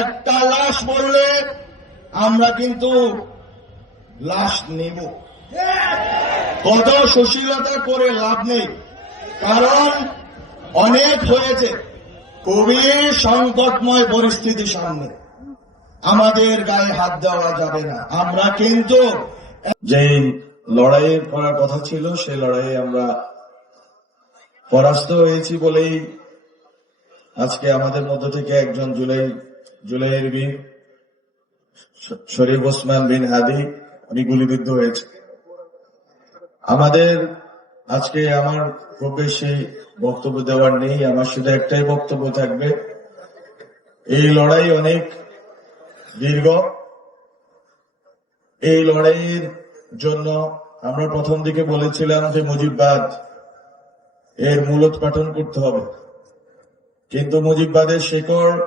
একটা লাশ বললে আমরা কিন্তু লাশ নেব। কত সুশীলতা করে লাভ নেই। কারণ অনেক হয়েছে। খুবই সংকটময় পরিস্থিতি সামনে। আমাদের গায়ে হাত দেওয়া যাবে না। আমরা কিন্তু যে লড়াই করার কথা ছিল সেই লড়াইয়ে আমরা পরাস্ত হয়েছি বলেই আজকে আমাদের মধ্য থেকে একজন জুলাই জুলাইয়ের শ- শরীফ ওসমান বিন হাদি, উনি গুলিবিদ্ধ হয়েছে। আমাদের আজকে আমার খুব বেশি বক্তব্য দেওয়ার নেই, আমার শুধু একটাই বক্তব্য থাকবে, এই লড়াই অনেক দীর্ঘ। এই লড়াইয়ের জন্য আমরা প্রথম দিকে বলেছিলাম যে মুজিববাদ এর মূলোৎপাটন করতে হবে। কিন্তু মুজিববাদের শেকড়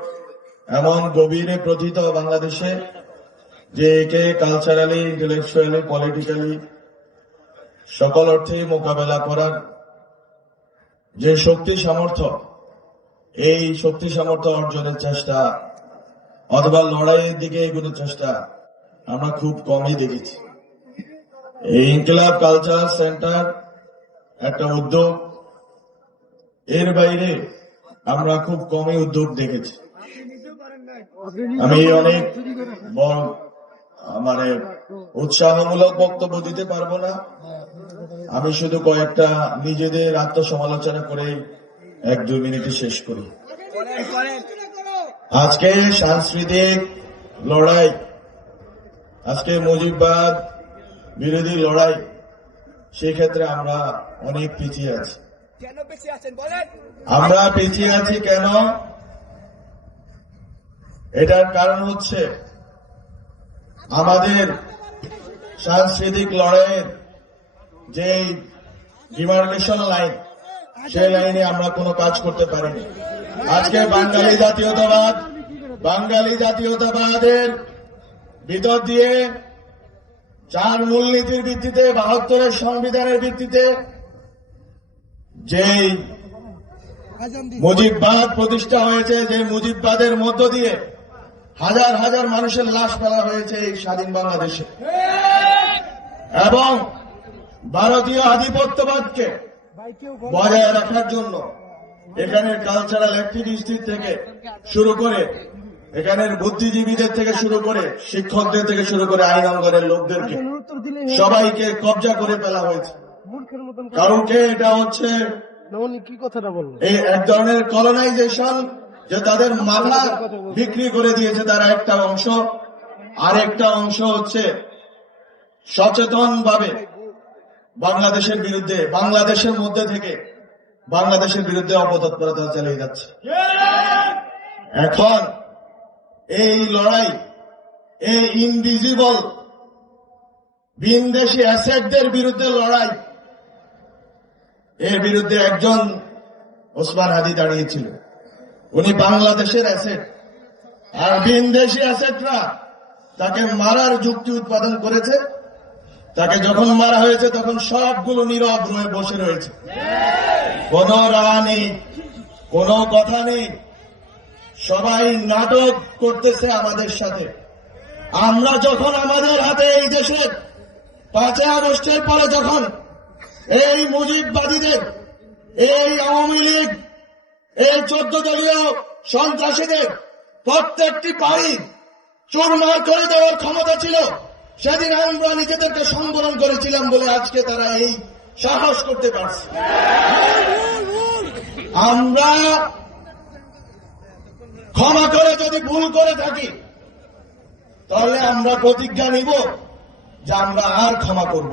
এমন গভীরে প্রথিত বাংলাদেশে যে একে কালচারালি ইন্টেলেকচুয়ালি পলিটিক্যালি সকল অর্থে মোকাবেলা করার যে শক্তি সামর্থ্য, এই শক্তি সামর্থ্য অর্জনের চেষ্টা অথবা লড়াইয়ের দিকে এগুলোর চেষ্টা আমরা খুব কমই দেখেছি। এই ইনকিলাব কালচার সেন্টার একটা উদ্যোগ, এর বাইরে আমরা খুব কমই উদ্যোগ দেখেছি। আমি অনেক বড় মানে উৎসাহমূলক বক্তব্য দিতে পারব না। আমি শুধু কয়েকটা নিজেদের আত্মসমালোচনা করে এক দুই মিনিটে শেষ করি। আজকে সাংস্কৃতিক লড়াই আজকে মুজিববাদ বিরোধী লড়াই সেই ক্ষেত্রে আমরা অনেক পিছিয়ে আছি। আমরা পিছিয়ে আছি কেন? এটার কারণ হচ্ছে আমাদের সাংস্কৃতিক লড়াইয়ের যে ডিমার্কেশন লাইন, সেই লাইনে আমরা কোনো কাজ করতে পারিনি। আজকে বাঙালি জাতীয়তাবাদ, বাঙালি জাতীয়তাবাদের ভিতর দিয়ে চার মূলনীতির ভিত্তিতে, বাহাত্তরের সংবিধানের ভিত্তিতে যেই মুজিববাদ প্রতিষ্ঠা হয়েছে যে মুজিববাদের মধ্য দিয়ে হাজার হাজার মানুষের লাশ ফেলা হয়েছে এই স্বাধীন বাংলাদেশে। এবং ভারতীয় আধিপত্যবাদকে বজায় রাখার জন্য এখানের কালচারাল অ্যাক্টিভিস্টদের থেকে শুরু করে এখানের বুদ্ধিজীবীদের থেকে শুরু করে শিক্ষকদের থেকে শুরু করে আইন অঙ্গনের লোকদেরকে সবাইকে কবজা করে ফেলা হয়েছে। কারণ কে? এটা হচ্ছে কি কথাটা বললেন? এই এক ধরনের কলোনাইজেশন যে তাদের মাথা বিক্রি করে দিয়েছে তারা একটা অংশ। আরেকটা অংশ হচ্ছে সচেতন ভাবে বাংলাদেশের বিরুদ্ধে, বাংলাদেশের মধ্যে থেকে বাংলাদেশের বিরুদ্ধে অপতৎপরতা চালিয়ে যাচ্ছে। এখন এই লড়াই, এই ইনভিজিবল বিনদেশি অ্যাসেটদের বিরুদ্ধে লড়াই, এর বিরুদ্ধে একজন ওসমান হাদি দাঁড়িয়েছিল। উনি বাংলাদেশের অ্যাসেট আর বিনদেশি অ্যাসেটরা তাকে মারার যুক্তি উৎপাদন করেছে। তাকে যখন মারা হয়েছে, তখন সবগুলো নীরব রয়ে বসে রয়েছে। কোন রা নেই, কোন কথা নেই। সবাই নাটক করতেছে আমাদের সাথে। আমরা যখন আমাদের হাতে এই দেশের পাঁচই আগস্টের পরে যখন এই মুজিববাদীদের, এই আওয়ামী লীগ এই চোদ্দ দলীয় সন্ত্রাসীদের প্রত্যেকটি বাড়ি চুরমার করে দেওয়ার ক্ষমতা ছিল। সেদিন আমরা নিজেদেরকে সম্বোধন করেছিলাম বলে আজকে তারা এই সাহস করতে পারছে। আমরা ক্ষমা করে যদি ভুল করে থাকি, তাহলে আমরা প্রতিজ্ঞা নিব যে আমরা আর ক্ষমা করব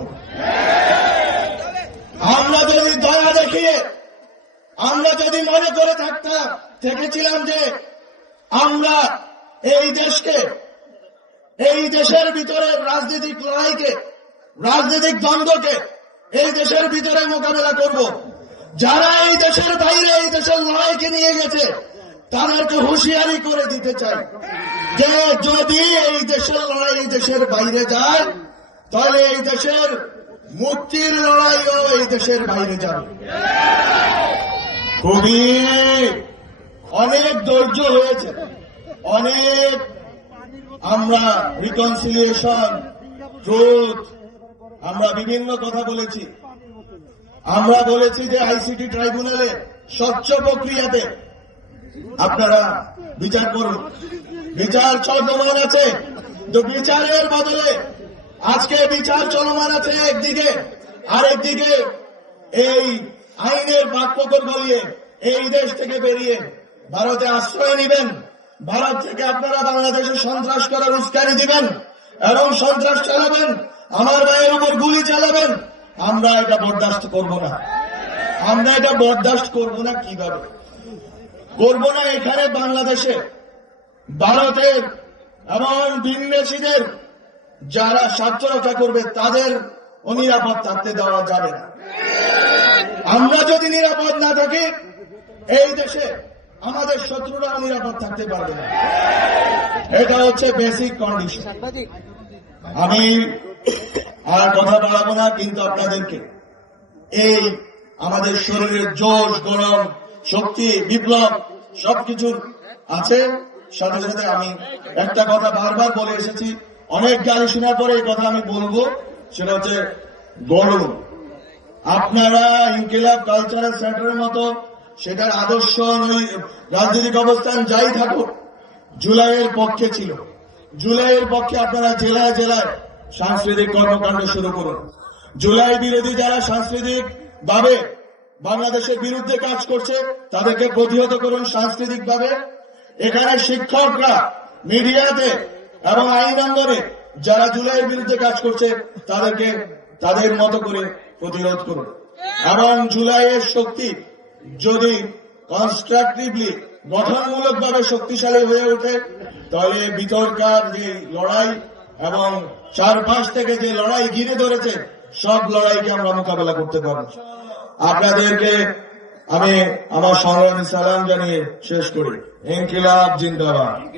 আমরা যদি দয়া দেখিয়ে আমরা যদি মনে করে থাকতাম থেকেছিলাম যে আমরা এই দেশকে, এই দেশের ভিতরে রাজনৈতিক লড়াইকে, রাজনৈতিক দ্বন্দ্বকে এই দেশের ভিতরে মোকাবেলা করব। যারা এই দেশের বাইরে, এই দেশের লড়াইকে নিয়ে গেছে, তাদেরকে হুঁশিয়ারি করে দিতে চাই যে যদি এই দেশের লড়াই এই দেশের বাইরে যায়, তাহলে এই দেশের মুক্তির লড়াইও এই দেশের বাইরে যাবে। খুবই অনেক ধৈর্য হয়েছে। অনেক আমরা রিকনসিলিয়েশন ট্রুথ আমরা বিভিন্ন কথা বলেছি। আমরা বলেছি যে আইসিটি ট্রাইব্যুনালে স্বচ্ছ প্রক্রিয়াতে আপনারা বিচার করুন। বিচার চলমান আছে। তো বিচারের বদলে আজকে বিচার চলমান আছে একদিকে। আরেকদিকে এই আইনের বাক্যকর গলিয়ে এই দেশ থেকে বেরিয়ে ভারতে আশ্রয় নেবেন। ভারত থেকে আপনারা বাংলাদেশে সন্ত্রাস করার উস্কানি দিবেন এবং সন্ত্রাস চালাবেন। আমার ভাইয়ের উপর গুলি চালাবেন। আমরা এটা বরদাস্ত করব না। আমরা এটা বরদাস্ত করব না কীভাবে? করব না এখানে বাংলাদেশে। ভারতের এবং ভিনদেশীদের যারা স্বার্থ রক্ষা করবে, তাদের অনিরাপদ থাকতে দেওয়া যাবে না। আমরা যদি নিরাপদ না থাকি, এই দেশে আমাদের শত্রুরা নিরাপদ থাকতে পারবে না। এটা হচ্ছে বেসিক কন্ডিশন আমি আর কথা বাড়াবো না, কিন্তু আপনাদেরকে এই আমাদের শরীরের জোশ, গরম, শক্তি, বিপ্লব সবকিছু আছে। সাথে সাথে আমি একটা কথা বারবার বলে এসেছি, অনেক গালি শোনার পরে এই কথা আমি বলব, সেটা হচ্ছে গরম। আপনারা ইনকিলাব কালচারাল সেন্টারের মতো, সেটার আদর্শ রাজনৈতিক অবস্থান যাই থাকুক, জুলাইয়ের পক্ষে ছিল। জুলাইয়ের পক্ষে আপনারা জেলায় জেলায় সাংস্কৃতিক কর্মকাণ্ড শুরু করুন। জুলাই বিরোধী যারা সাংস্কৃতিক ভাবে বাংলাদেশের বিরুদ্ধে কাজ করছে, তাদেরকে প্রতিহত করুন সাংস্কৃতিক ভাবে এখানে শিক্ষকরা, মিডিয়াতে এবং আইন অঙ্গনে যারা জুলাইয়ের বিরুদ্ধে কাজ করছে, তাদেরকে তাদের মতো করে প্রতিরোধ করুন। এবং জুলাইয়ের শক্তি যদি কনস্ট্রাকটিভলি গঠনমূলক ভাবে শক্তিশালী হয়ে ওঠে, তাহলে বিতর্কার যে লড়াই এবং চারপাশ থেকে যে লড়াই ঘিরে ধরেছে, সব লড়াইকে আমরা মোকাবেলা করতে পারব। আপনাদেরকে আমি আমার সংগ্রামী সালাম জানিয়ে শেষ করি। ইনকিলাব জিন্দাবাদ।